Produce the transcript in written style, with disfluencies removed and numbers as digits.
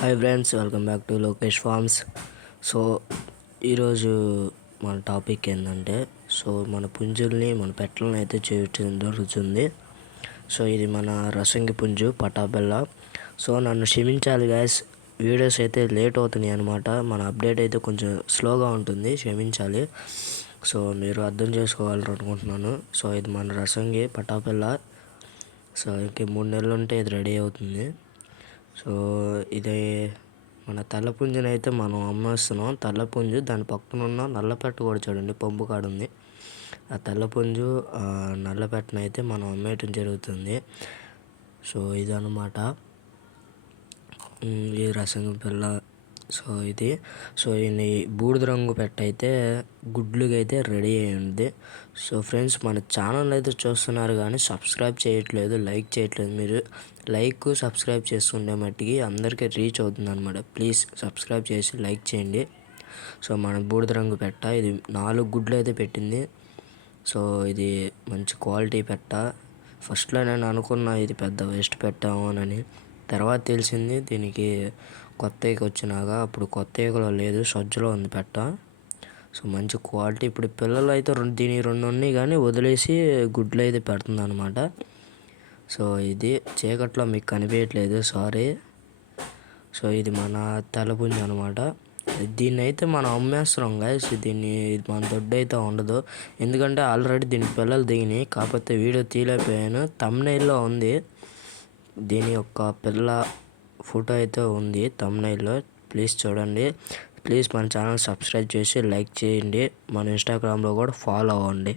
Hi friends, welcome back to Lokesh farms. So ఈరోజు మన topic ఏంటంటే మన పుంజుల్ని మన పెట్టలను అయితే చేయటం జరుగుతుంది. సో ఇది మన రసంగి పుంజు పటాబెల్ల. సో నన్ను క్షమించాలి గాయస్, వీడియోస్ అయితే లేట్ అవుతున్నాయి అనమాట. మన అప్డేట్ అయితే కొంచెం స్లోగా ఉంటుంది, క్షమించాలి. సో మీరు అర్థం చేసుకోవాలని అనుకుంటున్నాను. సో ఇది మన రసంగి పటాబెల్ల. సో ఇంక 3 నెలలు ఉంటే ఇది రెడీ అవుతుంది. సో ఇది మన తెల్లపుంజుని అయితే మనం అమ్మేస్తున్నాం. తెల్లపుంజు దాని పక్కన ఉన్న నల్లపెట్ట కూడా చూడండి, పంపు కాడ ఉంది. ఆ తెల్లపుంజు నల్లపెట్టను అయితే మనం అమ్మేయటం జరుగుతుంది. సో ఇదన్నమాట ఈ రసంగి పిల్ల. సో ఈ బూడిద రంగు పెట్ట అయితే గుడ్లుగా అయితే రెడీ అయ్యింది. సో ఫ్రెండ్స్, మన ఛానల్ అయితే చూస్తున్నారు కానీ సబ్స్క్రైబ్ చేయట్లేదు, లైక్ చేయట్లేదు. మీరు లైక్ సబ్స్క్రైబ్ చేసుకుంటే మట్టికి అందరికీ రీచ్ అవుతుంది అనమాట. ప్లీజ్ సబ్స్క్రైబ్ చేసి లైక్ చేయండి. సో మన బూడిద రంగు పెట్ట ఇది 4 గుడ్లు అయితే పెట్టింది. సో ఇది మంచి క్వాలిటీ పెట్ట. ఫస్ట్లో నేను అనుకున్నా ఇది పెద్ద వేస్ట్ పెట్టామోనని. తర్వాత తెలిసింది దీనికి కొత్త ఈక వచ్చినాక, అప్పుడు కొత్త ఈకలో లేదు, సజ్జలో ఉంది పెట్ట. సో మంచి క్వాలిటీ. ఇప్పుడు పిల్లలు అయితే దీనికి 2 ఉన్నాయి కానీ వదిలేసి గుడ్లు అయితే పెడుతుంది అనమాట. సో ఇది చీకట్లో మీకు కనిపించట్లేదు, సారీ. సో ఇది మన తెల్లపుంజు అనమాట. దీన్ని అయితే మనం అమ్మేస్తున్నాం గాయస్. దీన్ని మన దొడ్డు అయితే ఉండదు, ఎందుకంటే ఆల్రెడీ దీని పిల్లలు దిగినాయి. కాకపోతే వీడియో తీయలేకపోయాను. థంబ్నెయిల్లో ఉంది, దీని యొక్క పిల్ల ఫోటో అయితే ఉంది థంబ్నెయిల్లో. ప్లీజ్ చూడండి. ప్లీజ్ మన ఛానల్ సబ్స్క్రైబ్ చేసి లైక్ చేయండి. మన ఇన్స్టాగ్రామ్లో కూడా ఫాలో అవ్వండి.